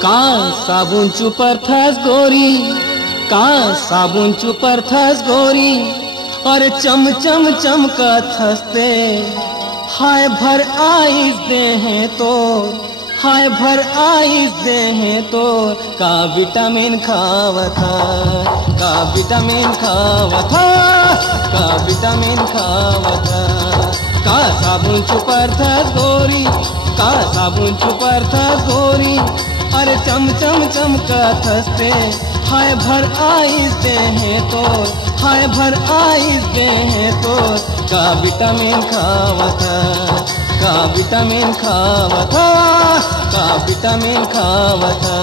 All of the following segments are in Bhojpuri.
का साबुन चुपर थस गोरी, का साबुन चुपर थस गोरी, और चम चम चमका थसते, हाय भर आइस दे हैं तो, हाय भर आइस दे हैं तो, का विटामिन खावता, का विटामिन खावता, का विटामिन खावता। का साबुन चुपर थस गोरी, का साबुन चुपर थस गोरी, अरे चम चम चमका थसते, हाय भर आइस दे हैं तो, हाय भर आइस दे हैं तो, का विटामिन खावता, का विटामिन खावता, का विटामिन खावता।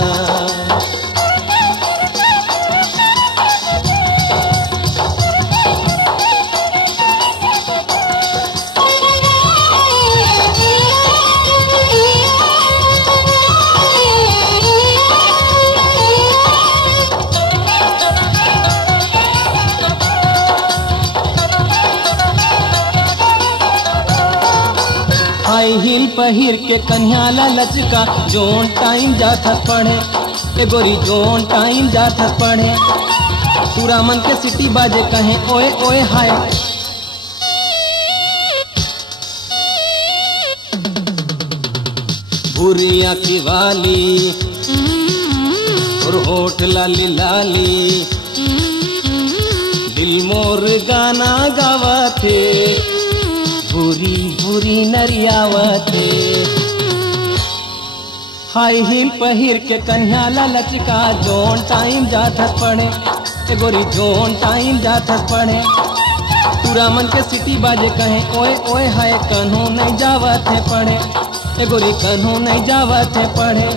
हाई हिल पहिर के कन्हैया लचका, जोन टाइम जात पढ़े, ए गोरी जोन टाइम जात पढ़े, पूरा मन के सिटी बाजे कहे ओए ओए हाय। भूरी आँखी वाली और होठ लाली लाली, दिल मोर गाना गावा थे, भूरी भूरी नरियावते। हाई हिल पहिर के कन्हैया लचका, जोन टाइम जात पढ़े, ए गोरी जोन टाइम जात पढ़े, पूरा मन के सिटी बाजे कहे ओए ओए हाय। कन्हू नहीं जावत है पढ़े, ए गोरी कन्हू नहीं जावत है पढ़े,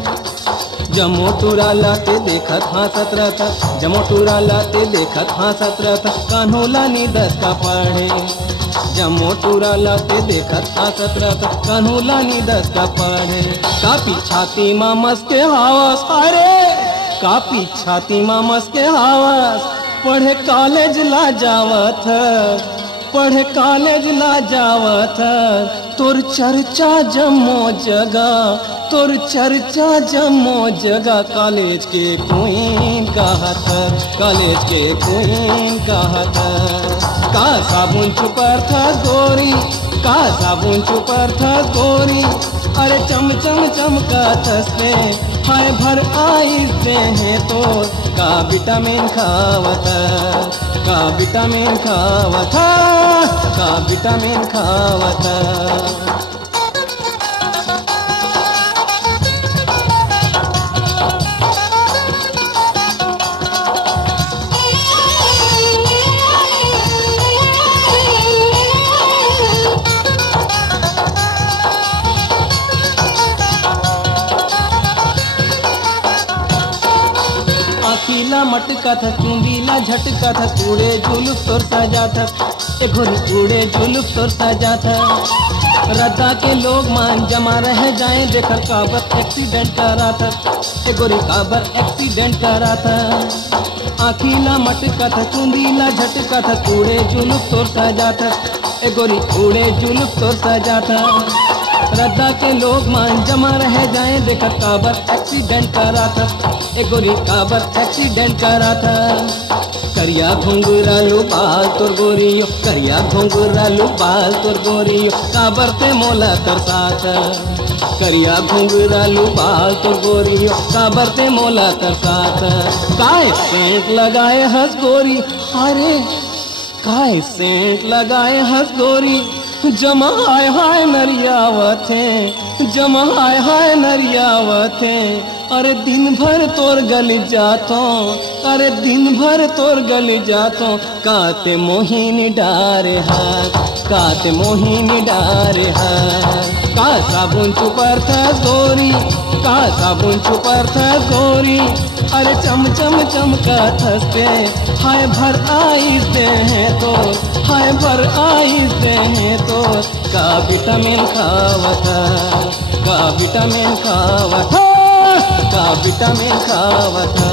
जमो टूरा लाते देखत हंसत रहता, जमो टूरा लाते देखत हंसत रहता, कान्हू लानी 10 का पढ़े, जमो टूरा लाते देखत हंसत रहता, कान्हू लानी 10 का पढ़े। कापी छाती माँ मस्के हावस, अरे कापी छाती माँ मस्के हावस, पढ़े कॉलेज ला जावत, पढ़े कॉलेज ला जावत, तोर चर्चा जम्मो जगह, तोर चर्चा जम्मो जगह, कॉलेज के क्वीन कहत, कॉलेज के क्वीन कहत। का साबुन चुपर थस गोरी, का साबुन चुपर थस गोरी, अरे चम चम चमका थसते, हाय भर आइस दे हैं तो, का विटामिन खावता, का विटामिन खावता, का विटामिन खावता। आखीला मटका था, चूंदीला झटका था, कूड़े जुलूस तोर सजा था, ए घुर कूड़े जुलूस तोर सजा था, रद्दा के लोग मान जमा रह जाए, देखर काबर एक्सीडेंट करा था, ए गोरी काबर एक्सीडेंट करा था। आखीला मटका था, चूंदीला झटका था, कूड़े जुलूस तोर सजा था, ए गोरी कूड़े जुलूस तोर सजा था, रद्दा के लोग मान जमा रह जाए, देखा काबर एक्सीडेंट करा था, ए गोरी काबर एक्सीडेंट करा था। करिया घुंघरालू बाल तोर गोरियो, करिया घुंघरालू बाल तोर गोरियो, काबर ते मोला तरसात, करिया घुंघरालू बाल तोर गोरियो, काबर ते मोला तरसात। काय सेंट लगाए हंस गोरी, अरे काय सेंट लगाए हंस गोरी, जमा हाय हाय नरियावत है, जमा हाय हाय नरियावत है, अरे दिन भर तोर गली जातो, अरे दिन भर तोर गली जातो, काते मोहिनी डारे हाथ, काते मोहिनी डारे हाथ। का साबुन चुपर थस गोरी, का साबुन चुपर थस गोरी, अरे चम चम चमका थसते, हाय भर आइस दे हैं तो, हाय भर आइस दे हैं तो, का विटामिन खावता, का विटामिन खावता, का विटामिन खावता।